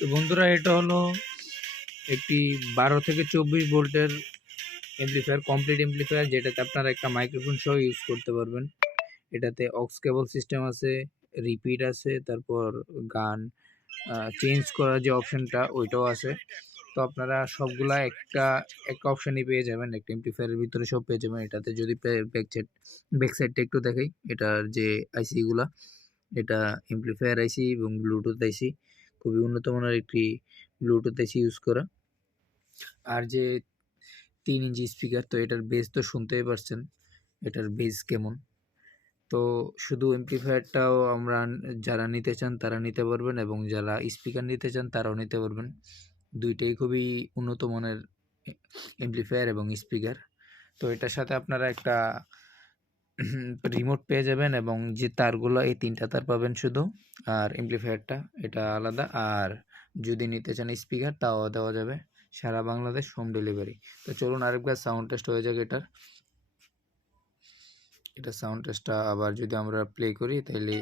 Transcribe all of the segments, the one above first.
তো বন্ধুরা, এটা হলো একটি 12 থেকে 24 ভোল্টের এমপ্লিফায়ার, কমপ্লিট এমপ্লিফায়ার, যেটাতে আপনারা একটা মাইক্রোফোন সহ ইউজ করতে পারবেন। এটাতে অক্স কেবল সিস্টেম আছে, রিপিট আছে, তারপর গান চেঞ্জ করার যে অপশনটা ওইটাও আছে। তো আপনারা সবগুলা একটা অপশানই পেয়ে যাবেন, একটা এমপ্লিফায়ারের ভিতরে সব পেয়ে যাবেন। এটাতে যদি ব্যাক সাইডটা একটু দেখাই, এটার যে আইসিগুলা, এটা এমপ্লিফায়ার আইসি এবং ব্লুটুথ আইসি, খুবই উন্নত মানের একটি ব্লুটুথ আইসি ইউজ করা। আর যে 3 ইঞ্চি স্পিকার, তো এটার বেস তো শুনতেই পারছেন, এটার বেস কেমন। তো শুধু এমপ্লিফায়ারটাও আমরা যারা নিতে চান তারা নিতে পারবেন, এবং যারা স্পিকার নিতে চান তারাও নিতে পারবেন। দুইটাই খুবই উন্নত মানের এমপ্লিফায়ার এবং স্পিকার। তো এটার সাথে আপনারা একটা রিমোট পেয়ে যাবেন, এবং যে তারগুলো, এই 3টা তার পাবেন শুধু, আর এমপ্লিফায়ারটা এটা আলাদা। আর যদি নিতে চান স্পিকার, তাও দেওয়া যাবে, সারা বাংলাদেশ হোম ডেলিভারি। তো চলুন আরেকবার সাউন্ড টেস্ট হয়ে যাক এটা সাউন্ড টেস্টটা আবার যদি আমরা প্লে করি, তাহলে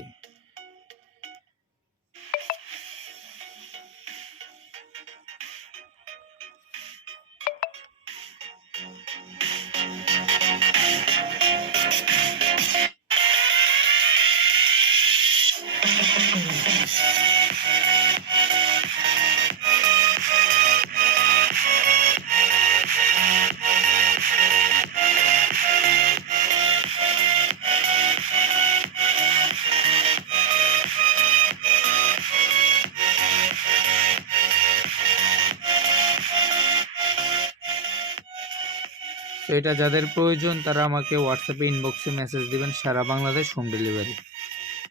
তো এটা যাদের প্রয়োজন তারা আমাকে হোয়াটসঅ্যাপে ইনবক্সে মেসেজ দিবেন, সারা বাংলাদেশ হোম ডেলিভারি।